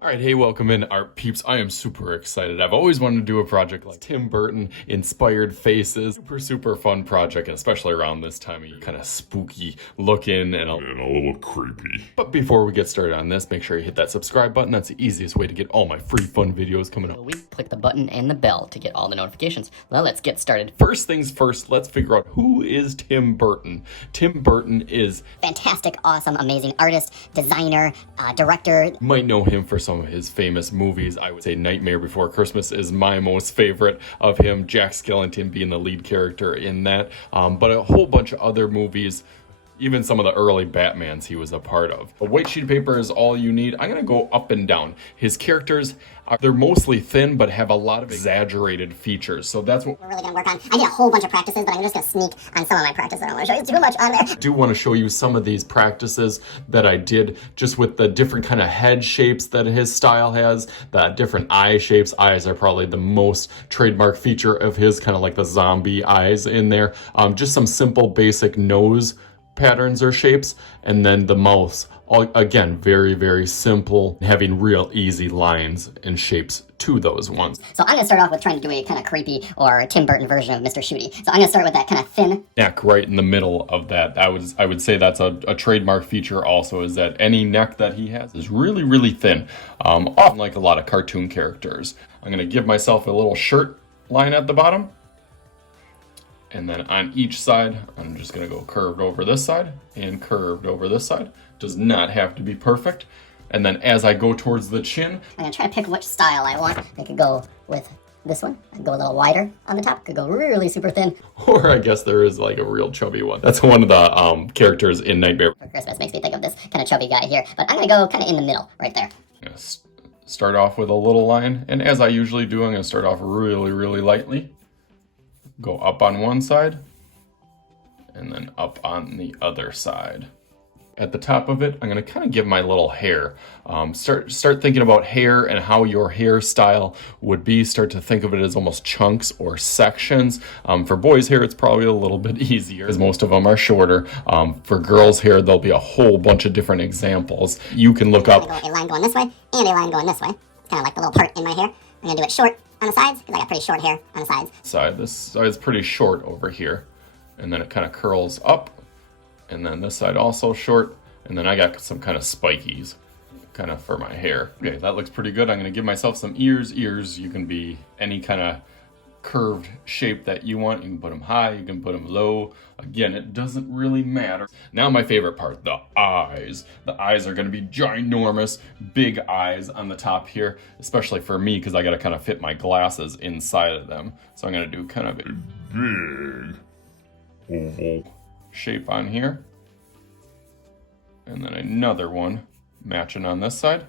All right, hey, welcome in, art peeps. I am super excited. I've always wanted to do a project like Tim Burton inspired faces. Super fun project, and especially around this time of year, kind of spooky looking and a little creepy. But before we get started on this, make sure you hit that subscribe button. That's the easiest way to get all my free fun videos coming up. Click the button and the bell to get all the notifications. Well, let's get started. First things first, let's figure out who is Tim Burton. Tim Burton is fantastic, awesome, amazing artist, designer, director. You might know him for some of his famous movies. I would say Nightmare Before Christmas is my most favorite of him, Jack Skellington being the lead character in that, but a whole bunch of other movies, even some of the early Batmans he was a part of. A white sheet of paper is all you need. I'm gonna go up and down. His characters, they're mostly thin, but have a lot of exaggerated features. So that's what we're really gonna work on. I did a whole bunch of practices, but I'm just gonna sneak on some of my practices. I don't wanna show you too much on there. I do wanna show you some of these practices that I did just with the different kind of head shapes that his style has, the different eye shapes. Eyes are probably the most trademark feature of his, kind of like the zombie eyes in there. Just some simple basic nose patterns or shapes, and then the mouth, all again very simple, having real easy lines and shapes to those ones. So I'm gonna start off with trying to do a kind of creepy or Tim Burton version of Mr. Shooty. So I'm gonna start with that kind of thin neck right in the middle of that. I would say that's a trademark feature also, is that any neck that he has is really thin, often like a lot of cartoon characters. I'm gonna give myself a little shirt line at the bottom. And then on each side, I'm just gonna go curved over this side and curved over this side. Does not have to be perfect. And then as I go towards the chin, I'm gonna try to pick which style I want. I could go with this one. I could go a little wider on the top. Could go really super thin. Or I guess there is like a real chubby one. That's one of the characters in Nightmare For Christmas makes me think of this kind of chubby guy here. But I'm gonna go kind of in the middle, right there. I'm gonna start off with a little line. And as I usually do, I'm gonna start off really lightly. Go up on one side, and then up on the other side. At the top of it, I'm gonna kind of give my little hair. Start thinking about hair and how your hairstyle would be. Start to think of it as almost chunks or sections. For boys' hair, it's probably a little bit easier, as most of them are shorter. For girls' hair, there'll be a whole bunch of different examples. You can look up A line going this way, and a line going this way. It's kind of like the little part in my hair. I'm gonna do it short on the sides, because I got pretty short hair on the sides. This side's pretty short over here. And then it kind of curls up. And then this side also short. And then I got some kind of spikies kind of for my hair. Okay, that looks pretty good. I'm gonna give myself some ears. Ears, you can be any kind of curved shape that you want. You can put them high, you can put them low. Again, it doesn't really matter. Now my favorite part, the eyes. The eyes are gonna be ginormous, big eyes on the top here, especially for me because I gotta kind of fit my glasses inside of them. So I'm gonna do kind of a big oval shape on here. And then another one matching on this side.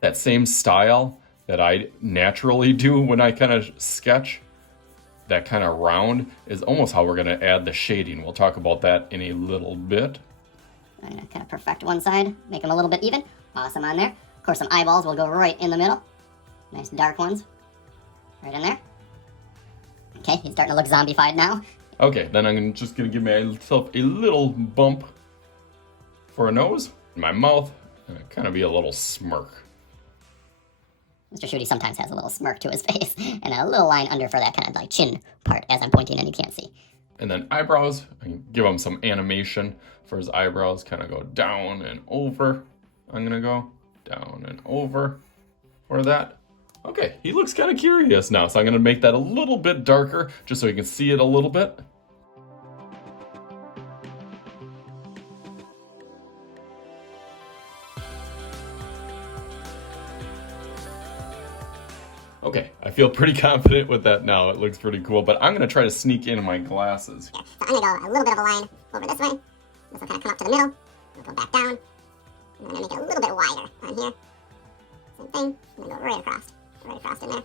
That same style that I naturally do when I kind of sketch, that kind of round, is almost how we're gonna add the shading. We'll talk about that in a little bit. I'm gonna kind of perfect one side, make them a little bit even. Awesome on there. Of course, some eyeballs will go right in the middle. Nice dark ones. Right in there. Okay, he's starting to look zombified now. Okay, then I'm just gonna give myself a little bump for a nose, my mouth, and kind of be a little smirk. Mr. Shooty sometimes has a little smirk to his face, and a little line under for that kind of like chin part as I'm pointing and you can't see. And then eyebrows, I can give him some animation for his eyebrows, kind of go down and over. I'm gonna go down and over for that. Okay, he looks kind of curious now, so I'm gonna make that a little bit darker, just so you can see it a little bit. Okay, I feel pretty confident with that now. It looks pretty cool, but I'm gonna try to sneak in my glasses. Yeah, so I'm gonna go a little bit of a line over this way. This will kind of come up to the middle. We'll go back down. And I'm gonna make it a little bit wider on here. Same thing. I'm gonna go right across in there.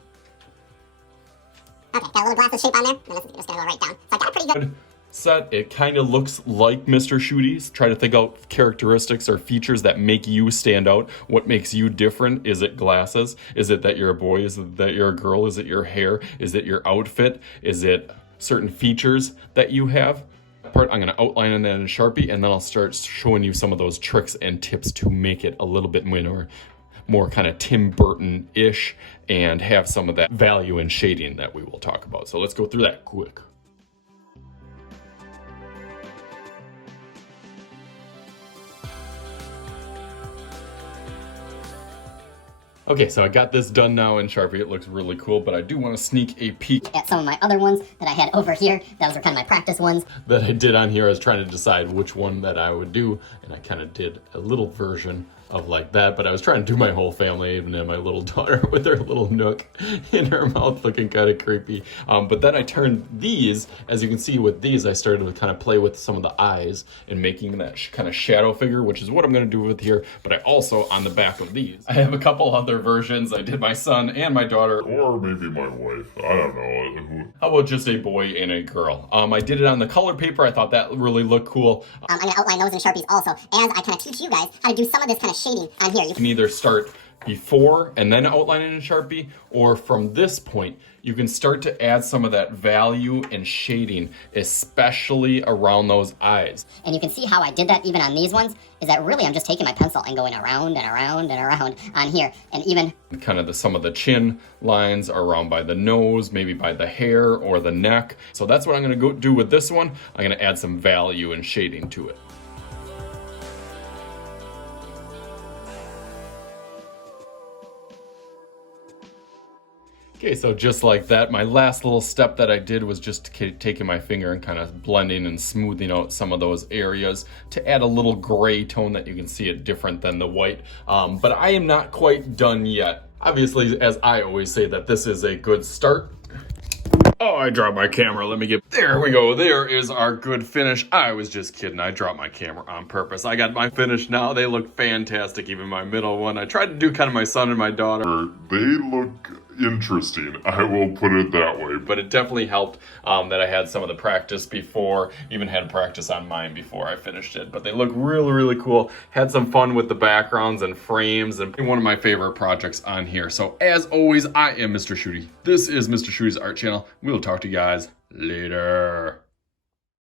Okay, got a little glasses shape on there. And this is just gonna go right down. So I got a pretty good set. It kind of looks like Mr. Shooty's. Try to think out characteristics or features that make you stand out. What makes you different? Is it glasses? Is it that you're a boy? Is it that you're a girl? Is it your hair? Is it your outfit? Is it certain features that you have? Part I'm going to outline in that in Sharpie, and then I'll start showing you some of those tricks and tips to make it a little bit more kind of Tim Burton-ish and have some of that value in shading that we will talk about. So let's go through that quick. Okay, so I got this done now in Sharpie. It looks really cool, but I do want to sneak a peek At some of my other ones that I had over here. Those were kind of my practice ones. that I did on here. I was trying to decide which one that I would do, and I kind of did a little version of like that, but I was trying to do my whole family, even my little daughter with her little nook in her mouth looking kind of creepy. But then I turned these, as you can see with these, I started to kind of play with some of the eyes and making that kind of shadow figure, which is what I'm going to do with here. But I also, on the back of these, I have a couple other versions. I did my son and my daughter. Or maybe my wife. I don't know. How about just a boy and a girl? I did it on the color paper. I thought that really looked cool. I'm going to outline those in Sharpies also, as I kind of teach you guys how to do some of this kind of shading on here. You can either start before and then outline it in Sharpie, or from this point, you can start to add some of that value and shading, especially around those eyes. And you can see how I did that even on these ones, is that really I'm just taking my pencil and going around and around and around on here. And even Kind of some of the chin lines around by the nose, maybe by the hair or the neck. So that's what I'm gonna go do with this one. I'm gonna add some value and shading to it. Okay, so just like that, my last little step that I did was just taking my finger and kind of blending and smoothing out some of those areas to add a little gray tone that you can see it different than the white. But I am not quite done yet. Obviously, as I always say, that this is a good start. Oh, I dropped my camera. Let me get... There we go. There is our good finish. I was just kidding. I dropped my camera on purpose. I got my finish now. They look fantastic, even my middle one. I tried to do kind of my son and my daughter. They look interesting. I will put it that way. But it definitely helped that I had some of the practice before, even had practice on mine before I finished it. But they look really, really cool. Had some fun with the backgrounds and frames, and one of my favorite projects on here. So as always, I am Mr. Shooty. This is Mr. Shooty's Art Channel. We will talk to you guys later.